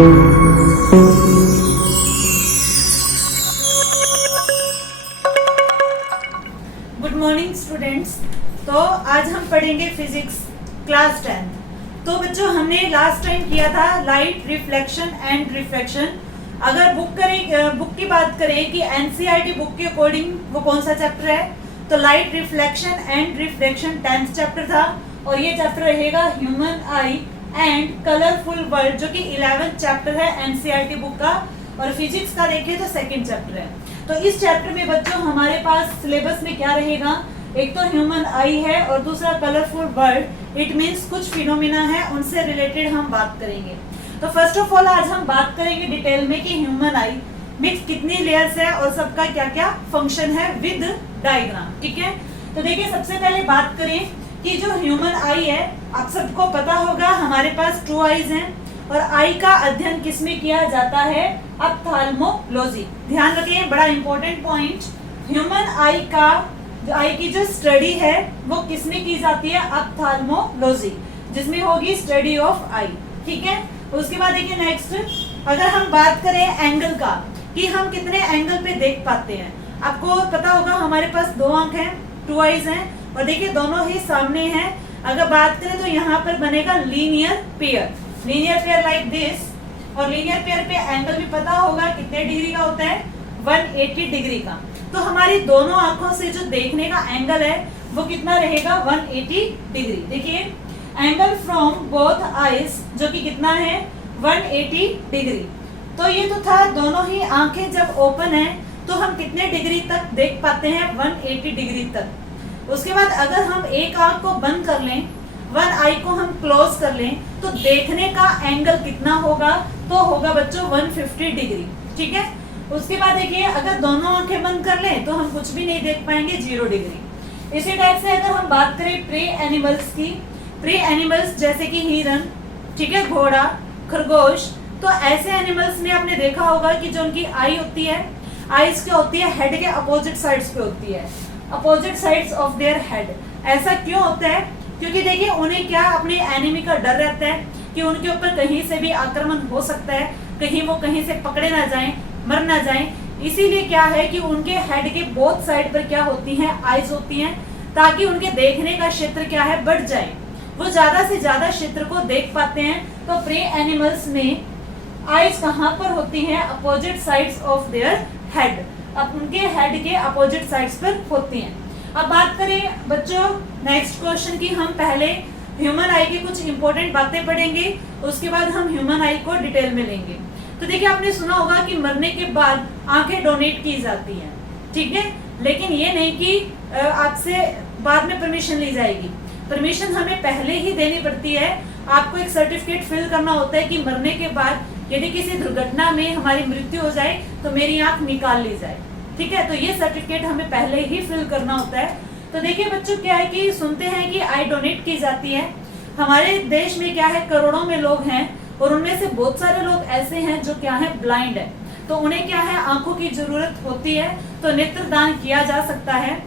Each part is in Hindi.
Good morning students. तो आज हम पढ़ेंगे फिजिक्स क्लास 10। तो बच्चों, हमने लास्ट टाइम किया था लाइट, रिफ्लेक्शन एंड रिफ्रैक्शन। अगर बुक की बात करें कि एनसीईआरटी बुक के अकॉर्डिंग वो कौन सा चैप्टर है, तो light, reflection and refraction 10th chapter था, और ये चैप्टर रहेगा human I and colourful world, जो कि 11th चैप्टर है एनसीईआरटी बुक का। और फिजिक्स का देखें तो 2nd चैप्टर है। तो इस चैप्टर में बच्चों हमारे पास सिलेबस में क्या रहेगा, एक तो ह्यूमन आई है और दूसरा कलरफुल वर्ल्ड। इट मींस कुछ फिनोमिना है, उनसे रिलेटेड हम बात करेंगे। तो फर्स्ट ऑफ ऑल आज हम बात करेंगे डिटेल में कि ह्यूमन आई में कितनी लेयर्स है और सबका क्या क्या फंक्शन है विद डायग्राम। ठीक है, तो देखिए सबसे पहले बात करें कि जो ह्यूमन आई है, आप सबको पता होगा हमारे पास 2 आईज हैं, और आई का अध्ययन किसमें किया जाता है, ऑप्थेल्मोलॉजी। ध्यान रखिए, बड़ा इंपॉर्टेंट पॉइंट, ह्यूमन आई की जो स्टडी है वो किसमें की जाती है, ऑप्थेल्मोलॉजी, जिसमें होगी स्टडी ऑफ आई। ठीक है, उसके बाद देखिए नेक्स्ट, अगर हम बात करें एंगल का कि हम कितने एंगल पे देख पाते हैं, आपको पता होगा हमारे पास 2 आंख हैं, 2 आईज हैं, और देखिए दोनों ही सामने हैं। अगर बात करें तो यहाँ पर बनेगा लीनियर पेयर लाइक दिस, और लीनियर पेयर पे एंगल भी पता होगा कितने डिग्री का होता है, 180 डिग्री का। तो हमारी दोनों आंखों से जो देखने का एंगल है वो कितना रहेगा, 180 डिग्री। देखिए एंगल फ्रॉम बोथ आईज जो कि कितना है, 180 डिग्री। तो ये तो था, दोनों ही आंखें जब ओपन है तो हम कितने डिग्री तक देख पाते हैं, 180 डिग्री तक। उसके बाद अगर हम एक आंख को बंद कर लें, 1 आई को हम क्लोज कर लें, तो देखने का एंगल कितना होगा, तो होगा बच्चों 150 डिग्री। ठीक है, उसके बाद देखिए अगर दोनों आंखें बंद कर लें तो हम कुछ भी नहीं देख पाएंगे, 0 डिग्री। इसी टाइप से अगर हम बात करें प्रे एनिमल्स की, प्रे एनिमल्स जैसे कि हिरन, ठीक है, घोड़ा, खरगोश, तो ऐसे एनिमल्स में आपने देखा होगा कि जो उनकी आई होती है, आईज क्या होती है, हेड के अपोजिट साइड्स पे होती है, opposite sides of their head. ऐसा क्यों होता है, क्योंकि देखिए उन्हें क्या, अपने एनिमी का डर रहता है कि उनके ऊपर कहीं से भी आक्रमण हो सकता है, कहीं वो कहीं से पकड़े ना जाएं, मर ना जाएं। इसीलिए क्या है कि उनके हेड के बोथ साइड पर क्या होती हैं, आईज होती हैं, ताकि उनके देखने का क्षेत्र क्या है, बढ़ जाए, वो ज्यादा से ज्यादा क्षेत्र को देख पाते हैं। तो प्रे एनिमल्स में आईज कहाँ पर होती हैं, opposite sides of their head, अब उनके हेड के अपोजिट साइड्स पर होती हैं। अब बात करें बच्चों नेक्स्ट क्वेश्चन की, हम पहले ह्यूमन आई की कुछ इंपॉर्टेंट बातें पढ़ेंगे, उसके बाद हम ह्यूमन आई को डिटेल में लेंगे। तो देखिए आपने सुना होगा कि मरने के बाद आंखें डोनेट की जाती हैं, ठीक है, लेकिन ये नहीं कि आपसे बाद में परमिशन ली जाएगी, परमिशन हमें पहले ही देनी पड़ती है। आपको एक सर्टिफिकेट फिल करना होता है कि मरने के बाद यदि किसी दुर्घटना में हमारी मृत्यु हो जाए तो मेरी आंख निकाल ली जाए। ठीक है, तो ये सर्टिफिकेट हमें पहले ही फिल करना होता है। तो देखिए बच्चों, क्या है कि सुनते हैं कि आई डोनेट की जाती है। हमारे देश में क्या है, करोड़ों में लोग हैं, और उनमें से बहुत सारे लोग ऐसे हैं जो क्या है, ब्लाइंड है, तो उन्हें क्या है, आंखों की जरूरत होती है, तो नेत्रदान किया जा सकता है,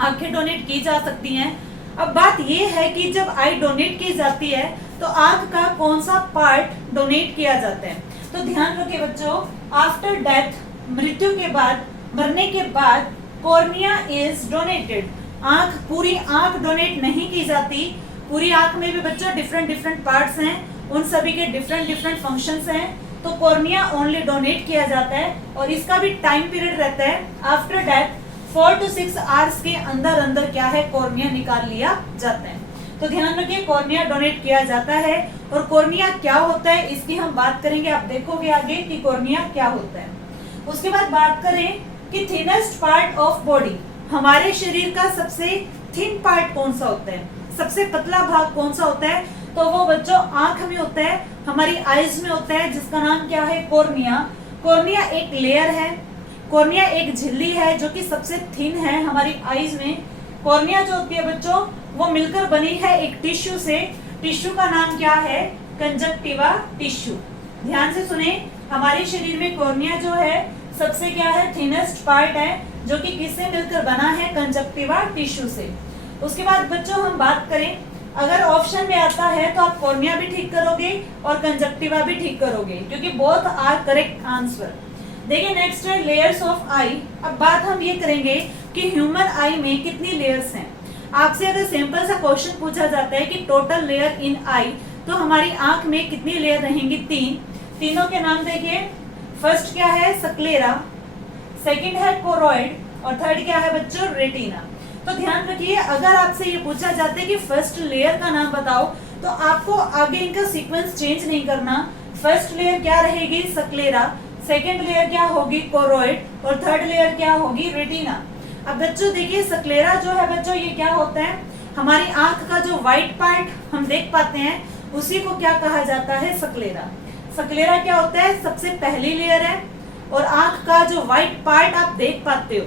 आंखें डोनेट की जा सकती हैं। अब बात ये है कि जब आई डोनेट की जाती है तो आंख का कौन सा पार्ट डोनेट किया जाता है, तो ध्यान रखिए बच्चों, आफ्टर डेथ, मृत्यु के बाद, मरने के बाद, कॉर्निया इज डोनेटेड। आंख, पूरी आंख डोनेट नहीं की जाती, पूरी आंख में भी बच्चों डिफरेंट पार्ट्स हैं, उन सभी के डिफरेंट फंक्शंस हैं, तो कॉर्निया ओनली डोनेट किया जाता है, और इसका भी टाइम पीरियड रहता है, आफ्टर डेथ 4 to 6 आवर्स के अंदर क्या है, कॉर्निया निकाल लिया जाता है। तो ध्यान रखिए, कॉर्निया डोनेट किया जाता है, और कॉर्निया क्या होता है इसकी हम बात करेंगे, आप देखोगे आगे कि कॉर्निया क्या होता है। उसके बाद बात करें कि थिनेस्ट पार्ट ऑफ बॉडी, हमारे शरीर का सबसे थिन पार्ट कौन सा होता है, सबसे पतला भाग कौन सा होता है, तो वो बच्चों आंख में होता है, हमारी आईज में होता है, जिसका नाम क्या है, कॉर्निया। कॉर्निया एक लेयर है, कॉर्निया एक झिल्ली है जो कि सबसे थिन है हमारी आईज में। कॉर्निया जो होती है बच्चों, वो मिलकर बनी है एक टिश्यू से, टिश्यू का नाम क्या है, कंजक्टिवा टिश्यू। ध्यान से सुने, हमारे शरीर में कॉर्निया जो है सबसे क्या है, थिनेस्ट पार्ट है, जो कि किससे मिलकर बना है, कंजक्टिवा टिश्यू से। उसके बाद बच्चों हम बात करें अगर ऑप्शन में आता है तो आप कॉर्निया भी ठीक करोगे और कंजक्टिवा भी ठीक करोगे, क्योंकि बोथ आर करेक्ट आंसर। देखिए नेक्स्ट है लेयर्स ऑफ आई। अब बात हम ये करेंगे कि ह्यूमन आई में कितनी लेयर्स हैं। आपसे अगर सिंपल सा क्वेश्चन पूछा जाता है कि टोटल लेयर इन आई, तो हमारी आंख में कितनी लेयर रहेंगी? तीनों के नाम देखिए। फर्स्ट क्या है? सक्लेरा, सेकंड है कोरोइड, और थर्ड क्या है बच्चों? रेटिना। तो ध्यान रखिए, अगर आपसे ये पूछा जाता है कि फर्स्ट लेयर का नाम बताओ, तो आपको आगे इनका सीक्वेंस चेंज नहीं करना। फर्स्ट लेयर क्या रहेगी? सक्लेरा, सेकंड लेयर क्या होगी? कोरोइड, और थर्ड लेयर क्या होगी? रेटिना। अब बच्चों देखिए, सक्लेरा जो है बच्चों, ये क्या होता है? हमारी आंख का जो व्हाइट पार्ट हम देख पाते हैं, उसी को क्या कहा जाता है? सक्लेरा। सक्लेरा क्या होता है? सबसे पहली लेयर है, और आंख का जो व्हाइट पार्ट आप देख पाते हो,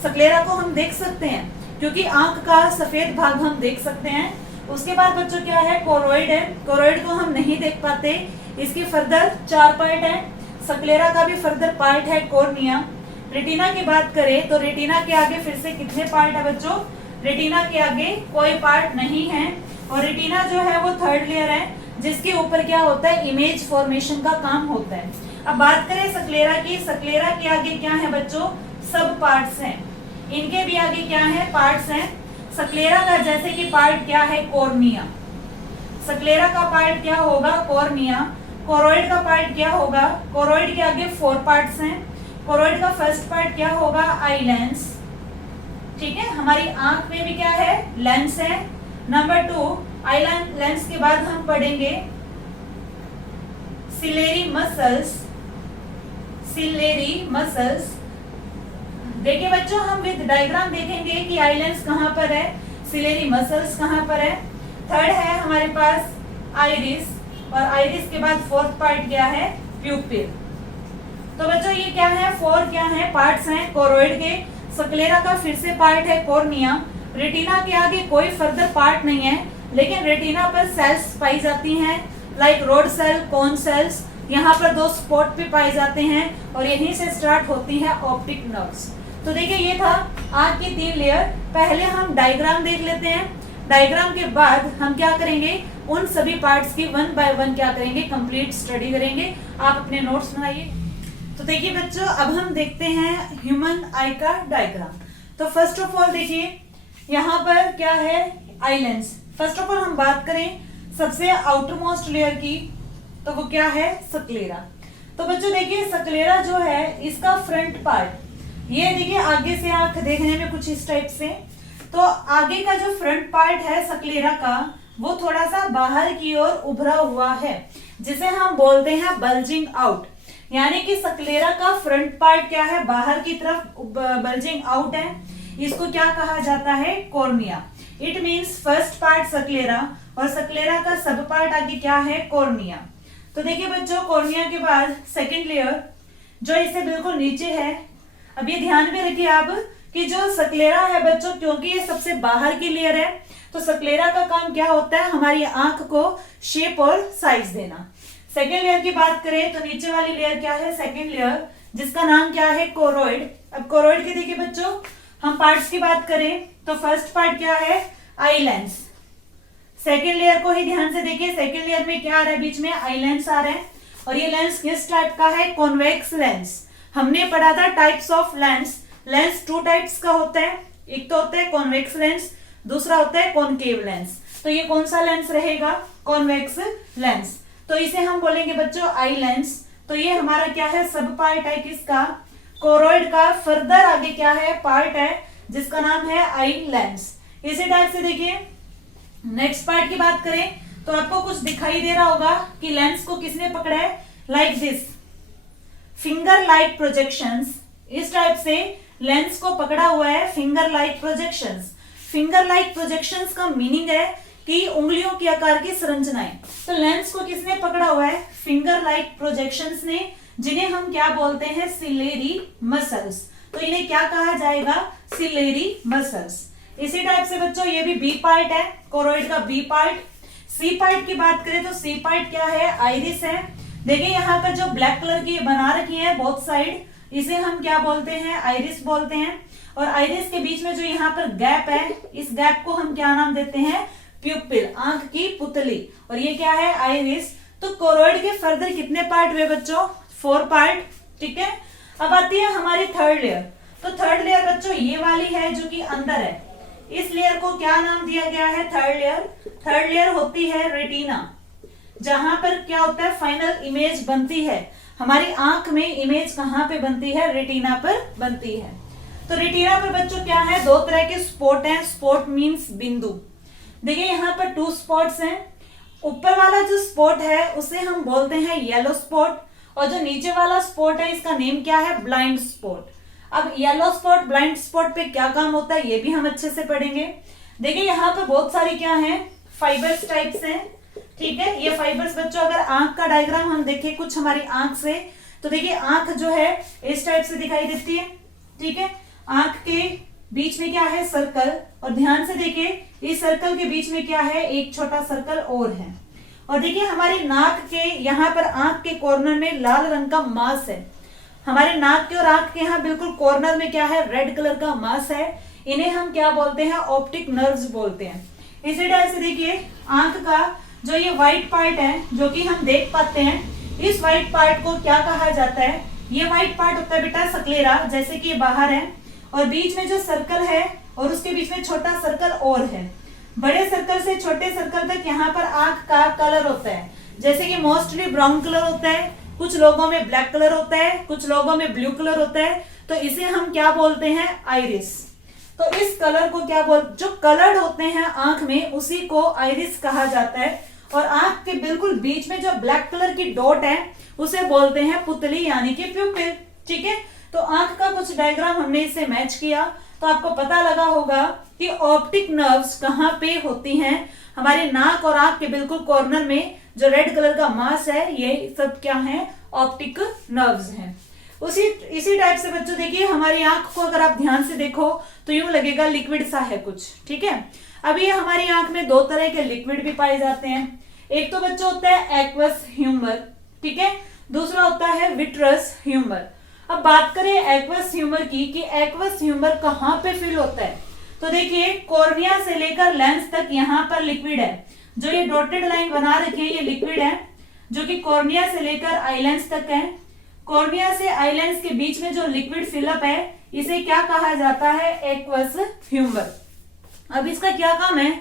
सक्लेरा को हम देख सकते हैं, क्योंकि आंख का सफेद भाग हम देख सकते हैं। उसके बाद बच्चों क्या है? कोरोइड है। कोरोइड को हम नहीं देख पाते, इसकी फर्दर 4 पार्ट है। सक्लेरा का भी फर्दर पार्ट है कोर्निया। रेटिना की बात करें तो रेटिना के आगे फिर से कितने पार्ट है बच्चों? रेटिना के आगे कोई पार्ट नहीं है, और रेटिना जो है वो थर्ड लेयर है, जिसके ऊपर क्या होता है? इमेज फॉर्मेशन का काम होता है। अब बात करें सक्लेरा की, सक्लेरा के आगे क्या है बच्चों? सब पार्ट्स हैं। इनके भी आगे क्या है? पार्ट्स हैं। सक्लेरा का जैसे कि पार्ट क्या है? कॉर्निया। सक्लेरा का पार्ट क्या होगा? कॉर्निया। कोरोइड का पार्ट क्या होगा? कोरोइड के आगे 4 पार्ट्स हैं। कोरोइड का फर्स्ट पार्ट क्या होगा? Eye lens. ठीक है, हमारी आंख में भी क्या है? लेंस है। नंबर 2, आई लेंस के बाद हम पढ़ेंगे सिलेरी मसल्स। सिलेरी मसल्स देखिए बच्चों, हम विद डायग्राम देखेंगे कि आई लेंस कहां पर है, सिलेरी मसल्स कहां पर है। थर्ड है हमारे पास आइरिस, और आइरिस के बाद फोर्थ पार्ट क्या है? प्यूपिल। तो बच्चों ये क्या है? 4 क्या है? पार्ट्स हैं कोरोइड के। सक्लेरा का फिर से पार्ट है कॉर्निया। रेटिना के आगे कोई फर्दर पार्ट नहीं है, लेकिन रेटिना पर सेल्स पाई जाती हैं, like rod cell, cone cells. यहाँ पर 2 स्पॉट पे पाए जाते हैं, और यहीं से स्टार्ट होती है ऑप्टिक नर्व्स। तो देखिए ये था आंख की 3 लेयर। पहले हम डायग्राम देख लेते हैं, डायग्राम के बाद हम क्या करेंगे? उन सभी पार्ट्स की 1 बाय 1 क्या करेंगे? कंप्लीट स्टडी करेंगे। आप अपने नोट्स बनाइए। तो देखिए बच्चों, अब हम देखते हैं ह्यूमन आई का डायग्राम। तो फर्स्ट ऑफ ऑल देखिए, यहाँ पर क्या है? Eye lens. First of all हम बात करें सबसे आउटर मोस्ट लेयर की, तो वो क्या है? सक्लेरा। तो बच्चों देखिए, सक्लेरा जो है इसका फ्रंट पार्ट, ये देखिए आगे से आंख देखने में कुछ इस टाइप से। तो आगे का जो फ्रंट पार्ट है सक्लेरा का, वो थोड़ा सा बाहर की ओर उभरा हुआ है, जिसे हम बोलते हैं बल्जिंग आउट। यानी कि सक्लेरा का फ्रंट पार्ट क्या है? बाहर की तरफ बल्जिंग आउट है। इसको क्या कहा जाता है? Cornea. It means first part sclera, और सक्लेरा का सब पार्ट आगे क्या है? कॉर्निया। तो देखिए बच्चों, कॉर्निया के बाद सेकंड लेयर जो इससे बिल्कुल नीचे है। अब ये ध्यान में रखिए आप कि जो सक्लेरा है बच्चों, क्योंकि ये सबसे बाहर की लेयर है, तो सक्लेरा का काम क्या होता है? हमारी आंख को शेप और साइज देना। सेकेंड लेयर की बात करें तो नीचे वाली लेयर क्या है? सेकेंड लेयर, जिसका नाम क्या है? कोरोइड। अब कोरोइड के देखिए बच्चों, हम पार्ट्स की बात करें तो फर्स्ट पार्ट क्या है? Eye lens. सेकेंड लेयर को ही ध्यान से देखिए, सेकेंड लेयर में क्या आ रहा है? बीच में आई लेंस आ रहा है, और ये लेंस किस टाइप का है? Convex lens. हमने पढ़ा था types of lens. Lens 2 types का होता है, एक तो होता है कॉन्वेक्स लेंस, दूसरा होता है कॉनकेव लेंस। तो ये कौन सा लेंस रहेगा? Convex lens. तो इसे हम बोलेंगे बच्चों आई लेंस। तो ये हमारा क्या है? सब पार्ट है किसका? कोरोइड का। फर्दर आगे क्या है? पार्ट है जिसका नाम है आई लेंस। इसी टाइप से देखिए नेक्स्ट पार्ट की बात करें तो आपको कुछ दिखाई दे रहा होगा कि लेंस को किसने पकड़ा है? Like this, finger like projections. इस टाइप से लेंस को पकड़ा हुआ है finger like projections. Finger like projections का मीनिंग है कि उंगलियों के आकार की संरचनाएं। तो लेंस को किसने पकड़ा हुआ है? फिंगर लाइक प्रोजेक्शंस ने, जिन्हें हम क्या बोलते हैं? Ciliary muscles. तो इन्हें क्या कहा जाएगा? Ciliary muscles. इसी टाइप से बच्चों ये भी बी पार्ट है, कोरोइड का बी पार्ट। सी पार्ट की बात करें तो सी पार्ट क्या है? आइरिस है। देखिए यहाँ पर जो ब्लैक कलर की बना रखी है बोथ साइड, इसे हम क्या बोलते हैं? आइरिस बोलते हैं। और आइरिस के बीच में जो यहाँ पर गैप है, इस गैप को हम क्या नाम देते हैं? प्यूपिल, आंख की पुतली। और ये क्या है? आइरिस। तो कोरोइड के फर्दर कितने पार्ट हुए बच्चों? 4 पार्ट। ठीक है, अब आती है हमारी थर्ड लेयर। तो थर्ड लेयर बच्चों ये वाली है जो कि अंदर है। इस लेयर को क्या नाम दिया गया है? Third layer. थर्ड लेयर होती है रेटिना, जहां पर क्या होता है? फाइनल इमेज बनती है। हमारी आंख में इमेज कहां पे बनती है? रेटिना पर बनती है। तो रेटिना पर बच्चों क्या है? 2 तरह के स्पॉट हैं। स्पॉट मींस बिंदु। देखिए यहाँ पर 2 स्पॉट्स हैं। ऊपर वाला जो स्पॉट है उसे हम बोलते हैं येलो स्पॉट, और जो नीचे वाला स्पॉट है इसका नेम क्या है? Blind spot. अब येलो स्पॉट, ब्लाइंड स्पॉट पे क्या काम होता है ये भी हम अच्छे से पढ़ेंगे। देखिए यहाँ पे बहुत सारी क्या है? फाइबर्स टाइप्स हैं। ठीक है, ये फाइबर्स बच्चों अगर आंख का डायग्राम हम देखें कुछ हमारी आंख से, तो देखिए आंख जो है इस टाइप से दिखाई देती है। ठीक है, आंख के बीच में क्या है? सर्कल। और ध्यान से देखिए इस सर्कल के बीच में क्या है? एक छोटा सर्कल और है। और देखिए हमारी नाक के यहाँ पर आंख के कॉर्नर में लाल रंग का मांस है। हमारे नाक के और आंख के यहाँ बिल्कुल कॉर्नर में क्या है? रेड कलर का मांस है। इन्हें हम क्या बोलते हैं? ऑप्टिक नर्व्स बोलते हैं। इसी तरह से देखिए आंख का जो ये व्हाइट पार्ट है जो कि हम देख पाते हैं, इस व्हाइट पार्ट को क्या कहा जाता है? ये व्हाइट पार्ट होता है बेटा सक्लेरा, जैसे कि बाहर है। और बीच में जो सर्कल है और उसके बीच में छोटा सर्कल और है। बड़े सर्कल से छोटे सर्कल तक यहाँ पर आंख का कलर होता है, जैसे कि मोस्टली ब्राउन कलर होता है, कुछ लोगों में ब्लैक कलर होता है, कुछ लोगों में ब्लू कलर होता है। तो इसे हम क्या बोलते हैं? आइरिस। तो इस कलर को क्या जो कलर्ड होते हैं आंख में उसी को आइरिस कहा जाता है। और आंख के बिल्कुल बीच में जो ब्लैक कलर की डॉट है उसे बोलते हैं पुतली यानी कि प्यूपिल। ठीक है, तो आंख का कुछ डायग्राम हमने इससे मैच किया तो आपको पता लगा होगा कि ऑप्टिक नर्व्स कहाँ पे होती हैं? हमारे नाक और आंख के बिल्कुल कॉर्नर में जो रेड कलर का मांस है ये सब क्या है? ऑप्टिक नर्व्स हैं। इसी टाइप से बच्चों देखिए हमारी आंख को अगर आप ध्यान से देखो तो यूं लगेगा लिक्विड सा है कुछ। ठीक है, अब ये हमारी आंख में 2 तरह के लिक्विड भी पाए जाते हैं। एक तो बच्चों होता है एक्वस ह्यूमर, ठीक है, दूसरा होता है विट्रस ह्यूमर। अब बात करें एक्वस ह्यूमर की कि एक्वस ह्यूमर कहाँ पे फिल होता है, तो देखिए कॉर्निया से लेकर लेंस तक यहाँ पर लिक्विड है। जो ये डॉटेड लाइन बना रखी है ये लिक्विड है जो कि कॉर्निया से लेकर आईलेंस तक है। कॉर्निया से आईलेंस के बीच में जो लिक्विड फिलअप है इसे क्या कहा जाता है? Aqueous humour. अब इसका क्या काम है?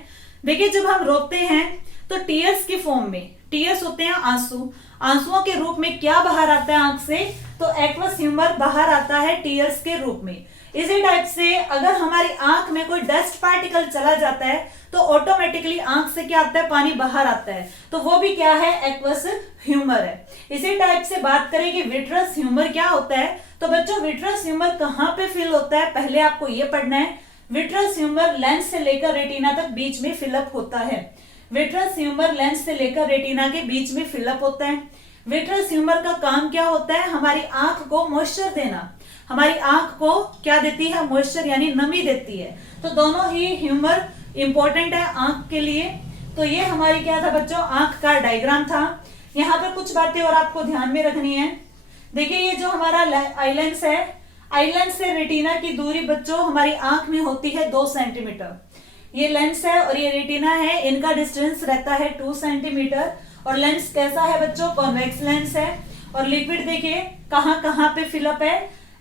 देखिए जब हम रोते हैं तो टीयर्स की फॉर्म में, टीयर्स होते हैं आंसू, आंसुओं के रूप में क्या बाहर आता है आंख से? तो एक्वस ह्यूमर बाहर आता है टीयर्स के रूप में। इसी टाइप से अगर हमारी आंख में कोई डस्ट पार्टिकल चला जाता है तो ऑटोमेटिकली आंख से क्या आता है? पानी बाहर आता है, तो वो भी क्या है? एक्वस ह्यूमर है। इसी टाइप से बात करें कि विट्रस ह्यूमर क्या होता है, तो बच्चों विट्रस ह्यूमर कहाँ पे फिल होता है पहले आपको ये पढ़ना है। विट्रस ह्यूमर लेंस से लेकर रेटिना तक बीच में फिलअप होता है। विट्रस ह्यूमर लेंस से लेकर रेटिना के बीच में फिलअप होता है। विट्रस ह्यूमर का काम क्या होता है? हमारी आंख को मॉइस्चर देना। हमारी आंख को क्या देती है? मॉइस्चर यानी नमी देती है। तो दोनों ही ह्यूमर इंपॉर्टेंट है आंख के लिए। तो ये हमारी क्या था बच्चों? आंख का डायग्राम था। यहाँ पर कुछ बातें और आपको ध्यान में रखनी है। देखिए ये जो हमारा आईलेंस है, आईलेंस से रेटिना की दूरी बच्चों हमारी आंख में होती है 2 सेंटीमीटर। ये लेंस है और ये रेटिना है, इनका डिस्टेंस रहता है 2 सेंटीमीटर। और लेंस कैसा है बच्चों? कॉन्वेक्स लेंस है। और लिक्विड देखिए कहाँ कहाँ पे फिलअप है?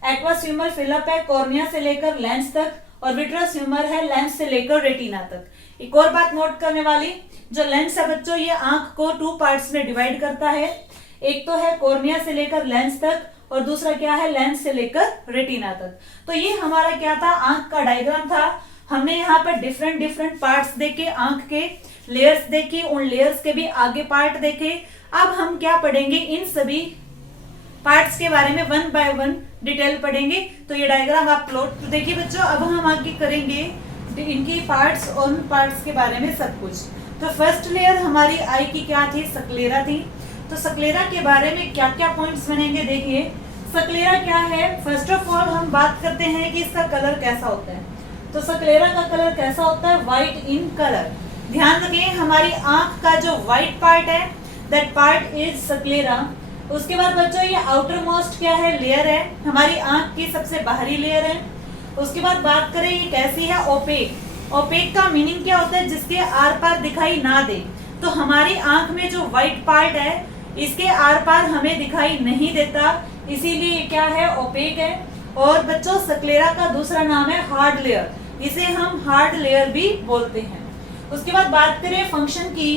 एक्वस ह्यूमर फिलअप है कॉर्निया से लेकर लेंस तक, और विट्रस ह्यूमर है लेंस से लेकर रेटिना तक। एक और बात नोट करने वाली, जो लेंस है बच्चों ये आंख को 2 पार्ट्स में डिवाइड करता है। एक तो है कॉर्निया से लेकर लेंस तक और दूसरा क्या है? लेंस से लेकर रेटिना तक। तो ये हमारा क्या था? आंख का डायग्राम था। हमने यहाँ पर डिफरेंट पार्ट्स देखे, आंख के लेयर्स देखी, उन लेयर्स के भी आगे पार्ट देखे। अब हम क्या पढ़ेंगे? इन सभी पार्ट्स के बारे में 1 बाय 1 डिटेल पढ़ेंगे। तो ये डायग्राम आप प्लॉट तो देखिए बच्चों। अब हम आगे करेंगे इनकी पार्ट्स और उन पार्ट्स के बारे में सब कुछ। तो फर्स्ट लेयर हमारी आई की क्या थी? सक्लेरा थी। तो सक्लेरा के बारे में क्या क्या पॉइंट्स बनेंगे देखिए। सक्लेरा क्या है? फर्स्ट ऑफ ऑल हम बात करते हैं कि इसका कलर कैसा होता है। तो सक्लेरा का कलर कैसा होता है? White in colour. ध्यान रखें हमारी आंख का जो व्हाइट पार्ट है दैट पार्ट इज सक्लेरा। उसके बाद बच्चों ये आउटर मोस्ट क्या है? लेयर है, हमारी आंख की सबसे बाहरी लेयर है। उसके बाद बात करें ये कैसी है, ओपेक। ओपेक का मीनिंग क्या होता है, जिसके आर पार दिखाई ना दे। तो हमारी आंख में जो व्हाइट पार्ट है इसके आर पार हमें दिखाई नहीं देता, इसीलिए क्या है, ओपेक है। और बच्चों सक्लेरा का दूसरा नाम है हार्ड लेयर, इसे हम हार्ड लेयर भी बोलते हैं। उसके बाद बात करें फंक्शन की,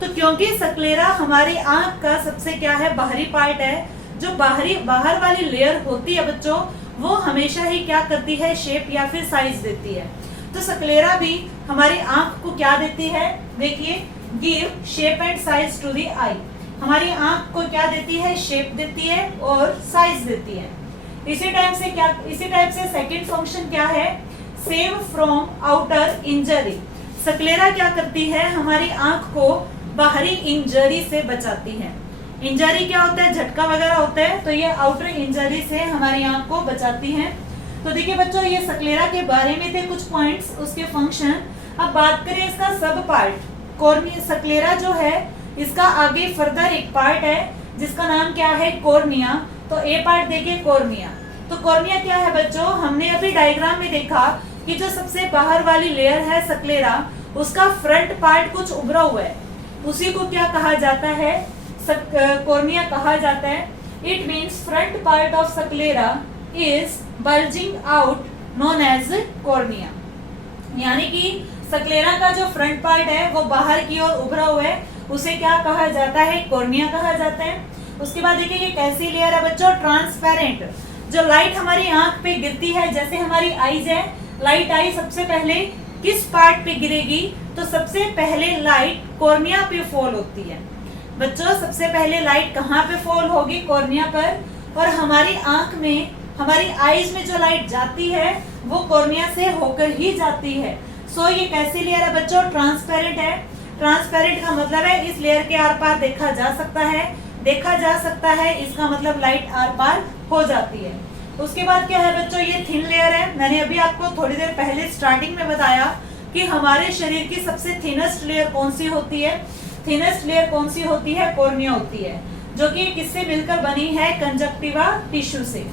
तो क्योंकि सक्लेरा हमारी आंख का सबसे क्या है, बाहरी पार्ट है, जो बाहर वाली लेयर होती है बच्चों, वो हमेशा ही क्या करती है, शेप या फिर साइज देती है। तो सक्लेरा भी हमारी आंख को क्या देती है, देखिए, give shape and size to the eye. हमारी आंख को क्या देती है, शेप देती है और साइज देती है। इसी टाइप से सेकंड फंक्शन क्या है, सेव फ्रॉम आउटर इंजरी। सक्लेरा क्या करती है, हमारी आंख को बाहरी इंजरी से बचाती है। इंजरी क्या होता है, झटका वगैरह होता है, तो ये आउटर इंजरी से हमारी आंख को बचाती है। तो देखिए बच्चों, ये सक्लेरा के बारे में थे कुछ पॉइंट्स, उसके फंक्शन। अब बात करें इसका सब पार्ट, कॉर्निया। सक्लेरा जो है इसका आगे फर्दर एक पार्ट है जिसका नाम क्या है, कॉर्निया। तो ए पार्ट देखिए, कॉर्निया। तो कॉर्निया क्या है बच्चों, हमने अभी डायग्राम में देखा कि जो सबसे बाहर वाली लेयर है सक्लेरा, उसका फ्रंट पार्ट कुछ उभरा हुआ है, उसी को क्या कहा जाता है, कॉर्निया कहा जाता है। It means front part of sclera is bulging out, known as cornea. यानी कि सक्लेरा का जो फ्रंट पार्ट है वो बाहर की ओर उभरा हुआ है, उसे क्या कहा जाता है, कॉर्निया कहा जाता है। उसके बाद देखिए ये कैसी लेयर है बच्चों, ट्रांसपेरेंट। जो लाइट हमारी आंख पे गिरती है, जैसे हमारी आईज है, लाइट आई सबसे पहले किस पार्ट पे गिरेगी, तो सबसे पहले लाइट कॉर्निया पे फॉल होती है। बच्चों सबसे पहले लाइट कहाँ पे फॉल होगी, कॉर्निया पर। और हमारी आंख में, हमारी आईज में जो लाइट जाती है वो कॉर्निया से होकर ही जाती है। सो ये कैसी लेयर है बच्चों, ट्रांसपेरेंट है। ट्रांसपेरेंट का मतलब है इस लेयर के आर पार देखा जा सकता है, इसका मतलब लाइट आर पार हो जाती है। उसके बाद क्या है बच्चों, ये थिन लेयर है। मैंने अभी आपको थोड़ी देर पहले स्टार्टिंग में बताया कि हमारे शरीर की सबसे थिनेस्ट लेयर कौन सी होती है, थिनेस्ट लेयर कौन सी होती है, कॉर्निया होती है, जो कि किससे मिलकर बनी है, कंजक्टिवा टिश्यू से।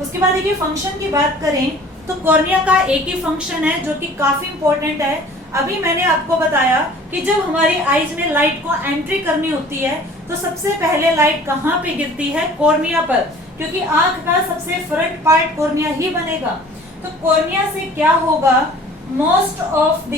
उसके बाद देखिए फंक्शन की बात करें तो कॉर्निया का एक ही फंक्शन है जो कि काफी इंपॉर्टेंट है। अभी मैंने आपको बताया कि जब हमारी आईज में लाइट को एंट्री करनी होती है तो सबसे पहले लाइट कहाँ पे गिरती है, कॉर्निया पर, क्योंकि आंख का सबसे फ्रंट पार्ट कॉर्निया ही बनेगा। तो कॉर्निया से क्या होगा, मोस्ट ऑफ द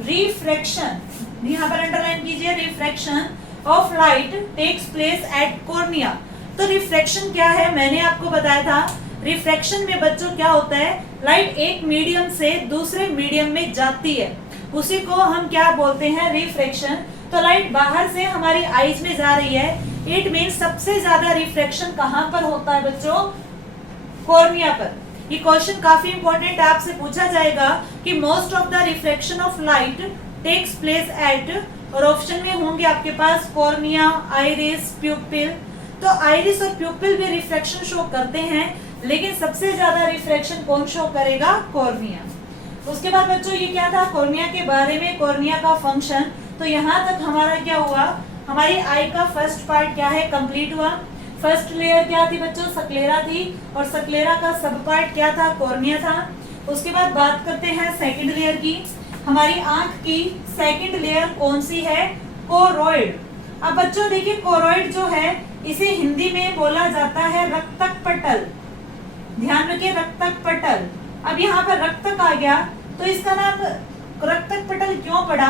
रिफ्रैक्शन, यहाँ पर अंडरलाइन कीजिए, refraction of light takes place at cornea. तो रिफ्रैक्शन क्या है, मैंने आपको बताया था, रिफ्रैक्शन में बच्चों क्या होता है, लाइट एक मीडियम से दूसरे मीडियम में जाती है, उसी को हम क्या बोलते हैं, रिफ्रैक्शन। तो लाइट बाहर से हमारी आईज में जा रही है, इट मीन्स सबसे ज्यादा रिफ्रैक्शन कहाँ पर होता है बच्चों, कॉर्निया पर। ये क्वेश्चन काफी इंपॉर्टेंट, आपसे पूछा जाएगा कि most of the refraction of light takes place at, और ऑप्शन में होंगे आपके पास कॉर्निया, आइरिस, प्यूपिल। तो आइरिस और प्यूपिल भी रिफ्रैक्शन शो करते हैं, लेकिन सबसे ज्यादा रिफ्रैक्शन कौन शो करेगा, कॉर्निया। उसके बाद बच्चों ये क्या था, कॉर्निया के बारे में, कॉर्निया का फंक्शन। तो यहाँ तक हमारा क्या हुआ, हमारी आई का फर्स्ट पार्ट क्या है, कंप्लीट हुआ। फर्स्ट लेयर क्या थी बच्चों, सक्लेरा थी, और सक्लेरा का सब पार्ट क्या था, कॉर्निया था। उसके बाद बात करते हैं सेकंड लेयर की। हमारी आंख की सेकंड लेयर कौन सी है, कोरोइड। अब बच्चों देखिए कोरोइड जो है इसे हिंदी में बोला जाता है रक्तक पटल, ध्यान रखिए, रक्तक पटल। अब यहाँ पर रक्तक आ गया तो इसका नाम रक्तक पटल क्यों पड़ा।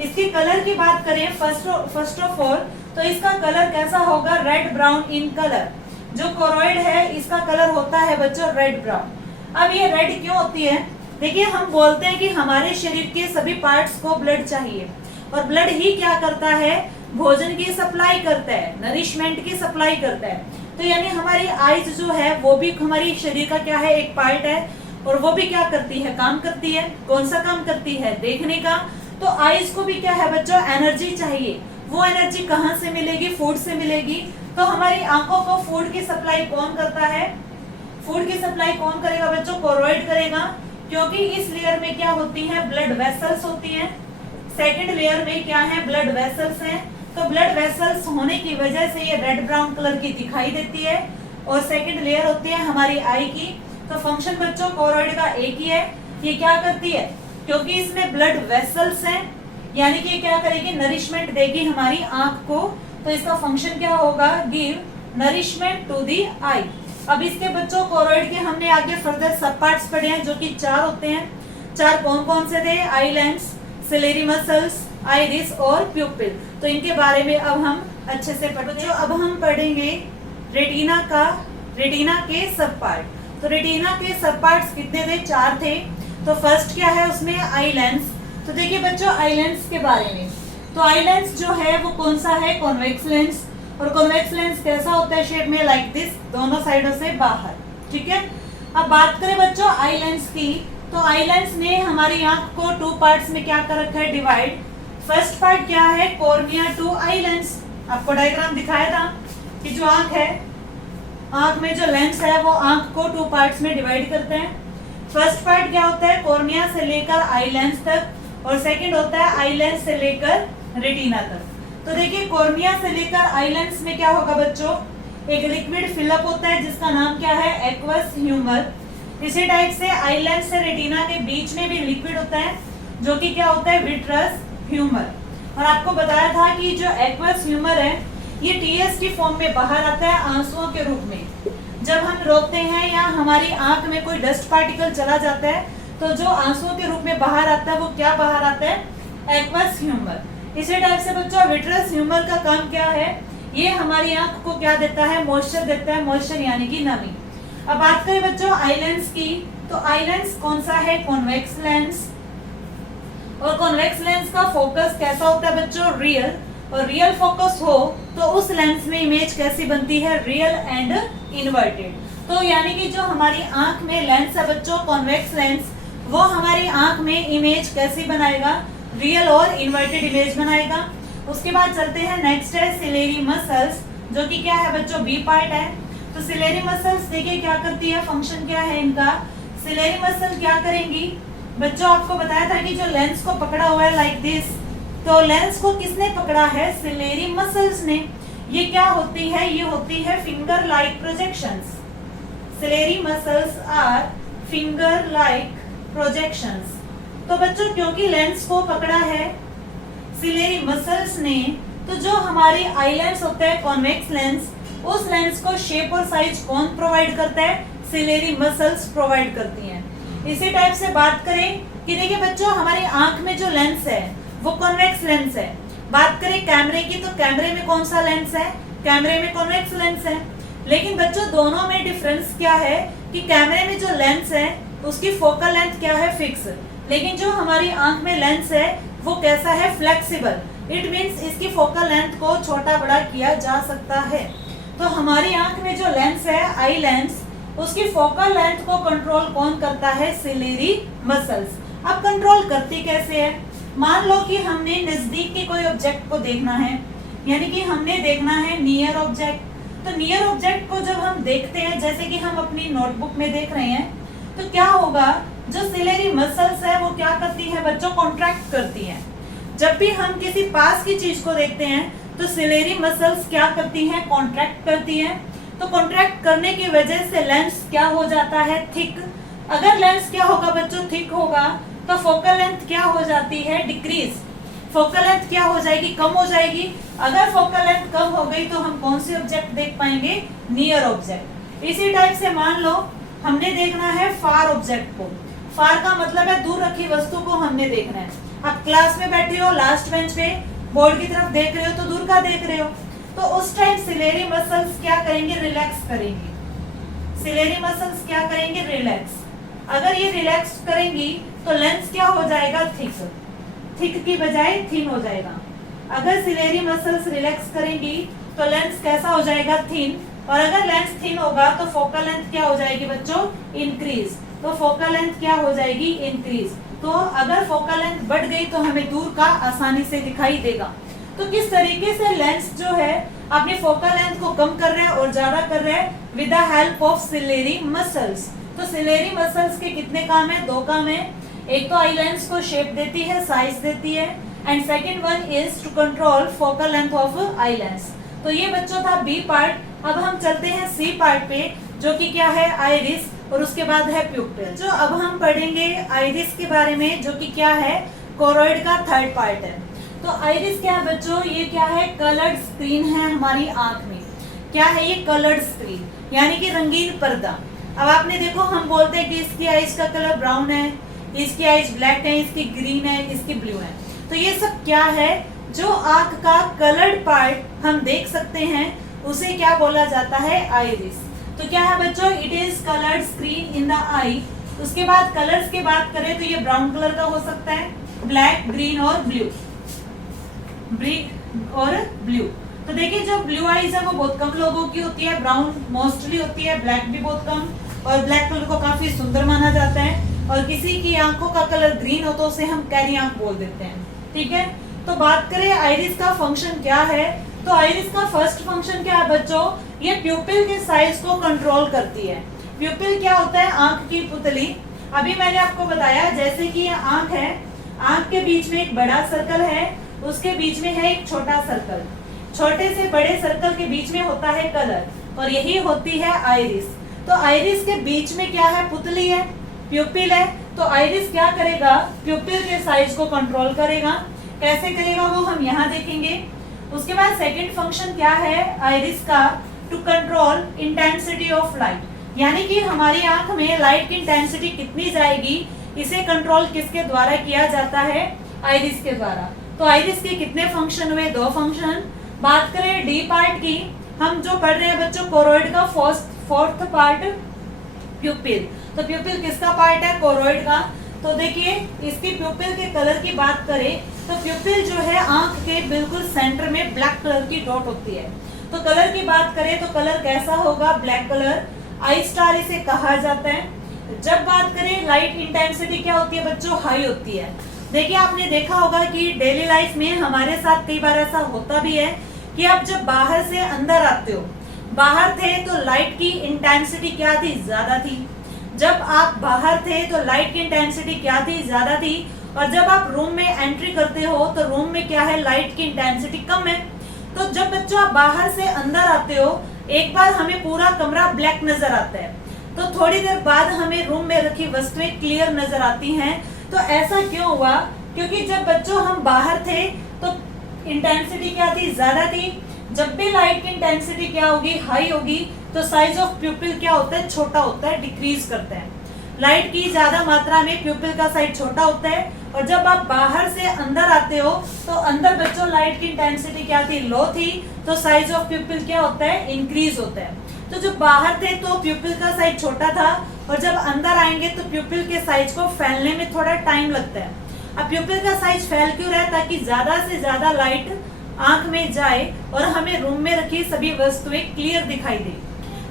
इसके कलर की बात करें फर्स्ट ऑफ ऑल, तो इसका कलर कैसा होगा, रेड ब्राउन इन कलर। जो कोरोइड है इसका कलर होता है बच्चों रेड ब्राउन। अब ये रेड क्यों होती है, देखिए हम बोलते हैं कि हमारे शरीर के सभी पार्ट्स को ब्लड चाहिए, और ब्लड ही क्या करता है, भोजन की सप्लाई करता है, नरिशमेंट की सप्लाई करता है। तो यानी हमारी आईज जो है वो भी हमारी शरीर का क्या है, एक पार्ट है, और वो भी क्या करती है, काम करती है। कौन सा काम करती है, देखने का। तो आईज को भी क्या है बच्चों, एनर्जी चाहिए। वो एनर्जी कहाँ से मिलेगी, फूड से मिलेगी। तो हमारी आंखों को फूड की सप्लाई कौन करता है, फूड की सप्लाई कौन करेगा बच्चों, कोरोइड करेगा, क्योंकि इस लेयर में क्या होती है, ब्लड वेसल्स होती है। सेकंड लेयर में क्या है, ब्लड वेसल्स हैं। तो ब्लड वेसल्स होने की वजह से ये रेड ब्राउन कलर की दिखाई देती है। और सेकंड लेयर होती है हमारी आई की, तो फंक्शन बच्चों कोरोइड का एक ही है, ये क्या करती है, क्योंकि इसमें ब्लड वेसल्स हैं, यानी कि क्या करेगी, नरिशमेंट देगी हमारी आंख को, तो इसका फंक्शन क्या होगा, गिव नरिशमेंट टू दी आई। अब इसके बच्चों कोरोइड के हमने आगे फर्दर सब पार्ट्स पढ़े हैं, जो कि 4 होते हैं। 4 कौन कौन से थे, eye lens, ciliary muscles, iris और प्यूपिल। तो इनके बारे में अब हम अच्छे से पढ़ेंगे। अब हम पढ़ेंगे रेटिना के सब पार्ट। तो रेटिना के सब पार्ट्स कितने थे, 4 थे। तो फर्स्ट क्या है उसमें, आई लेंस। तो देखिए बच्चों आई लेंस के बारे में, तो आई लेंस जो है वो कौन सा है, कॉन्वेक्स लेंस। और कॉन्वेक्स लेंस कैसा होता है, शेप में लाइक दिस, दोनों साइडों से बाहर, ठीक है। अब बात करें बच्चों आई लेंस की, तो आई लेंस ने हमारी आंख को 2 पार्ट्स में क्या कर रखा है, डिवाइड। फर्स्ट पार्ट क्या है, कॉर्निया टू आई लेंस। आपको डायग्राम दिखाया था कि जो आंख है, आंख में जो लेंस है वो आंख को 2 पार्ट्स में डिवाइड करते हैं। फर्स्ट पार्ट क्या होता है, कॉर्निया से लेकर आई लेंस तक, और सेकंड होता है आई लेंस से लेकर रेटिना तक। तो देखिए कॉर्निया से लेकर आई लेंस में क्या होगा बच्चों, एक लिक्विड फिलअप होता है जिसका नाम क्या है, एक्वस ह्यूमर। इसी टाइप से आई लेंस से रेटिना के बीच में भी लिक्विड होता है, जो कि क्या होता है, विट्रस ह्यूमर। और आपको बताया था कि जो एक्वस ह्यूमर है ये टीएस की फॉर्म में बाहर आता है आंसुओं के रूप में। जब हम रोते हैं या हमारी आंख में कोई डस्ट पार्टिकल चला जाता है, तो जो आंसुओं के रूप में बाहर आता है वो क्या बाहर आता है, एक्वस ह्यूमर। इसी टाइप से बच्चों विट्रस ह्यूमर का काम क्या है, ये हमारी आंख को क्या देता है, मॉइस्चर देता है, मॉइस्चर यानी कि नमी। अब बात करें बच्चों आई लेंस की, तो आई लेंस कौन सा है, कॉन्वेक्स लेंस। और कॉन्वेक्स लेंस का फोकस कैसा होता है बच्चों, रियल। और रियल फोकस हो तो उस लेंस में इमेज कैसी बनती है, रियल एंड इन्वर्टेड। तो यानी कि जो हमारी आंख में लेंस है बच्चों, कॉन्वेक्स लेंस, वो हमारी आंख में इमेज कैसी बनाएगा, रियल और इन्वर्टेड इमेज बनाएगा। उसके बाद चलते हैं, नेक्स्ट है सिलेरी मसल्स, जो कि क्या है बच्चों, बी पार्ट है। तो सिलेरी मसल्स देखिए क्या करती है, फंक्शन क्या है इनका। सिलेरी मसल क्या करेंगी बच्चों, आपको बताया था कि जो लेंस को पकड़ा हुआ है लाइक दिस, तो लेंस को किसने पकड़ा है, सिलेरी मसल्स ने। ये क्या होती है, ये होती है finger like projections. Ciliary muscles are finger like projections. तो बच्चों क्योंकि लेंस को पकड़ा है सिलेरी मसल्स ने, तो जो हमारी आई लेंस होता है कॉन्वेक्स लेंस, उस लेंस को शेप और साइज कौन प्रोवाइड करता है, सिलेरी मसल्स प्रोवाइड करती हैं। इसी टाइप से बात करें कि देखिए बच्चों हमारी आंख में जो लेंस है वो कॉन्वेक्स लेंस है। बात करें कैमरे की, तो कैमरे में कौन सा लेंस है, कैमरे में कॉन्वेक्स लेंस है। लेकिन बच्चों दोनों में डिफरेंस क्या है कि कैमरे में जो लेंस है उसकी फोकल लेंथ क्या है, फिक्स। लेकिन जो हमारी आंख में लेंस है वो कैसा है, फ्लेक्सिबल। इट मीन्स इसकी फोकल लेंथ को छोटा बड़ा किया जा सकता है। तो हमारी आंख में जो लेंस है आई लेंस, उसकी फोकल लेंथ को कंट्रोल कौन करता है, सिलेरी मसल्स। अब कंट्रोल करती कैसे है, मान लो कि हमने नजदीक के कोई ऑब्जेक्ट को देखना है, यानी कि हमने देखना है नियर ऑब्जेक्ट। तो नियर ऑब्जेक्ट को जब हम देखते हैं, जैसे कि हम अपनी नोटबुक में देख रहे हैं, तो क्या होगा, जो सिलेरी मसल्स है वो क्या करती है बच्चों, कॉन्ट्रैक्ट करती है। जब भी हम किसी पास की चीज को देखते हैं तो सिलेरी मसल्स क्या करती हैं, कॉन्ट्रैक्ट करती हैं। तो कॉन्ट्रैक्ट करने की वजह से लेंस क्या हो जाता है, थिक। अगर लेंस क्या होगा बच्चों, थिक होगा, तो फोकल लेंथ क्या हो जाती है, डिक्रीज। फोकल लेंथ क्या हो जाएगी, कम हो जाएगी। अगर फोकल लेंथ कम हो गई तो हम कौन से ऑब्जेक्ट देख पाएंगे, नियर ऑब्जेक्ट। इसी टाइप से मान लो हमने देखना है फार ऑब्जेक्ट को। फार का मतलब है दूर रखी वस्तु को हमने देखना है। आप क्लास में बैठे हो, लास्ट बेंच पे बोर्ड की तरफ देख रहे हो, तो दूर का देख रहे हो, तो उस टाइम सिलेरी मसल्स क्या करेंगे, रिलैक्स करेंगे। सिलेरी मसल्स क्या करेंगे, रिलैक्स। अगर ये रिलैक्स करेंगी तो लेंस क्या हो जाएगा, थिक। थिक की बजाय थिन हो जाएगा। अगर सिलेरी मसल्स रिलैक्स करेंगी तो लेंस कैसा हो जाएगा, थिन। और अगर लेंस थिन होगा तो फोकल लेंथ क्या हो जाएगी बच्चों, इंक्रीज। तो फोकल लेंथ क्या हो जाएगी, इंक्रीज। तो अगर फोकल लेंथ बढ़ गई तो हमें दूर का आसानी से दिखाई देगा। तो किस तरीके से लेंस जो है अपनी फोकल लेंथ को कम कर रहे हैं और ज्यादा कर रहे हैं, with the help of ciliary muscles. तो सिलेरी मसल्स के कितने काम है, 2 काम है। एक तो आई लेंस को शेप देती है, साइज देती है, and second one is to control focal length of eye lens. तो ये बच्चों था बी पार्ट। अब हम चलते हैं सी पार्ट पे, जो कि क्या है, आइरिस। और उसके बाद है प्यूपिल। जो अब हम पढ़ेंगे आइरिस के बारे में, जो कि क्या है, कोरोइड का थर्ड पार्ट है। तो आइरिस क्या है बच्चों, ये क्या है, कलर्ड स्क्रीन है हमारी आंख में। क्या है ये, कलर्ड स्क्रीन, यानी कि रंगीन पर्दा। अब आपने देखो, हम बोलते हैं कि इसकी आइज का कलर ब्राउन है, इसकी आइज ब्लैक है, इसकी ग्रीन है, इसकी ब्लू है। तो ये सब क्या है, जो आंख का कलर्ड पार्ट हम देख सकते हैं उसे क्या बोला जाता है, आइरिस। तो क्या है बच्चों, it is coloured screen in the eye. उसके बाद कलर्स की बात करें तो ये ब्राउन कलर का हो सकता है, ब्लैक, ग्रीन और ब्लू, ब्रिक और ब्लू। तो देखिए जो ब्लू आईज है वो बहुत कम लोगों की होती है, ब्राउन मोस्टली होती है, ब्लैक भी बहुत कम, और ब्लैक कलर को काफी सुंदर माना जाता है। और किसी की आंखों का कलर ग्रीन हो तो उसे हम कैरी आंख बोल देते हैं, ठीक है। तो बात करें आइरिस का फंक्शन क्या है, तो आइरिस का फर्स्ट फंक्शन क्या है बच्चों, ये प्यूपिल के साइज को कंट्रोल करती है। प्यूपिल क्या होता है, आंख की पुतली। अभी मैंने आपको बताया जैसे कि ये आंख है, आंख के बीच में एक बड़ा सर्कल है, उसके बीच में है एक छोटा सर्कल, छोटे से बड़े सर्कल के बीच में होता है कलर, और यही होती है आइरिस। तो आइरिस के बीच में क्या है, पुतली है, प्यूपिल है। तो आइरिस क्या करेगा, प्यूपिल के साइज को कंट्रोल करेगा। कैसे करेगा वो हम यहाँ देखेंगे। उसके बाद सेकंड फंक्शन क्या है आइरिस का, to control intensity of light, यानी कि हमारी आंख में लाइट की इंटेंसिटी कितनी जाएगी, इसे कंट्रोल किसके द्वारा किया जाता है, आइरिस के द्वारा। तो आइरिस के कितने फंक्शन हुए, 2 फंक्शन। बात करें डी पार्ट की, हम जो पढ़ रहे हैं बच्चों कोरोइड का फोर्थ पार्ट प्यूपिल। तो प्यूपिल किसका पार्ट है, कोरोइड का। तो देखिए इसकी प्यूपिल के कलर की बात करें तो प्यूपिल जो है आंख के बिल्कुल सेंटर में ब्लैक कलर की डॉट होती है। तो कलर की बात करें तो कलर कैसा होगा, ब्लैक कलर, आई स्टार इसे कहा जाता है। जब बात करें लाइट इंटेंसिटी क्या होती है बच्चों, हाई होती है। देखिए आपने देखा होगा कि डेली लाइफ में हमारे साथ कई बार ऐसा होता भी है कि आप जब बाहर से अंदर आते हो, बाहर थे तो लाइट की इंटेंसिटी क्या थी, ज्यादा थी। जब आप बाहर थे तो लाइट की इंटेंसिटी क्या थी, ज्यादा थी। और जब आप रूम में एंट्री करते हो तो रूम में क्या है, लाइट की इंटेंसिटी कम है। तो जब बच्चों आप बाहर से अंदर आते हो, एक बार हमें पूरा कमरा ब्लैक नजर आता है, तो थोड़ी देर बाद हमें रूम में रखी वस्तुएं क्लियर नजर आती हैं। तो ऐसा क्यों हुआ, क्योंकि जब बच्चों हम बाहर थे तो इंटेंसिटी क्या थी, ज्यादा थी। जब भी लाइट की इंटेंसिटी क्या होगी, हाई होगी, तो साइज ऑफ प्यूपिल क्या होता है, छोटा होता है, डिक्रीज करता है। लाइट की ज्यादा मात्रा में प्यूपिल का साइज छोटा होता है। और जब आप बाहर से अंदर आते हो तो अंदर बच्चों लाइट की इंटेंसिटी क्या थी, लो थी, तो साइज ऑफ प्यूपिल क्या होता है, इंक्रीज होता है। तो जब बाहर थे तो प्यूपिल का साइज छोटा था, और जब अंदर आएंगे तो प्यूपिल के साइज को फैलने में थोड़ा टाइम लगता है। अब प्यूपिल का साइज फैल क्यों रहा है, ताकि ज्यादा से ज्यादा लाइट आंख में जाए और हमें रूम में रखी सभी वस्तुएं क्लियर दिखाई दे।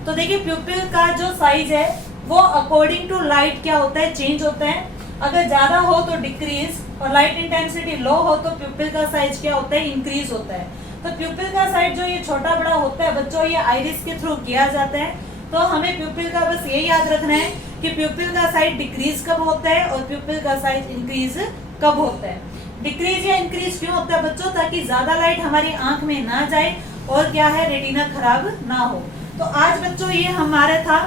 तो देखिए प्यूपिल का जो साइज है वो अकॉर्डिंग टू लाइट क्या होता है, चेंज होता है। अगर ज्यादा हो तो डिक्रीज, और लाइट इंटेंसिटी लो हो तो प्यूपिल का साइज क्या होता है, इंक्रीज होता है। तो प्यूपिल का साइज जो ये छोटा बड़ा होता है बच्चों, ये आइरिस के थ्रू किया जाता है। तो हमें प्यूपिल का बस ये याद रखना है कि प्यूपिल का साइज डिक्रीज कब होता है और प्यूपिल का साइज इंक्रीज कब होता है। डिक्रीज या इंक्रीज क्यों होता है बच्चों, ताकि ज्यादा लाइट हमारी आंख में ना जाए और क्या है, रेटिना खराब ना हो। तो आज बच्चों ये हमारा था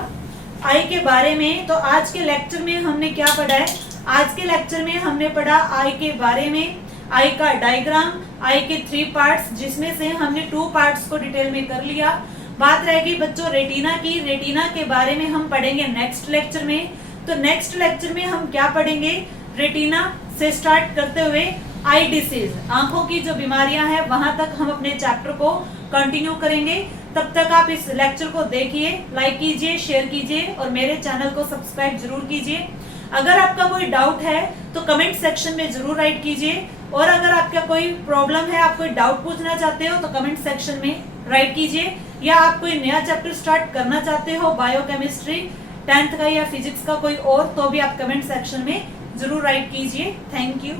आई के बारे में। तो आज के लेक्चर में हमने क्या पढ़ा है, आज के लेक्चर में हमने पढ़ा आई के बारे में, आई का डायग्राम, आई के 3 पार्ट्स, जिसमें से हमने 2 पार्ट्स को डिटेल में कर लिया। बात रहेगी बच्चों रेटिना की। रेटिना के बारे में हम पढ़ेंगे नेक्स्ट लेक्चर में। तो नेक्स्ट लेक्चर में हम क्या पढ़ेंगे, रेटिना से स्टार्ट करते हुए आई डिसीज, आंखों की जो बीमारियां हैं वहां तक हम अपने चैप्टर को कंटिन्यू करेंगे। तब तक आप इस लेक्चर को देखिए, लाइक कीजिए, शेयर कीजिए और मेरे चैनल को सब्सक्राइब जरूर कीजिए। अगर आपका कोई डाउट है तो कमेंट सेक्शन में जरूर राइट कीजिए, और अगर आपका कोई प्रॉब्लम है, आप कोई डाउट पूछना चाहते हो तो कमेंट सेक्शन में राइट कीजिए, या आप कोई नया चैप्टर स्टार्ट करना चाहते हो, बायोकेमिस्ट्री 10th का या फिजिक्स का कोई और, तो भी आप कमेंट सेक्शन में जरूर राइट कीजिए। Thank you.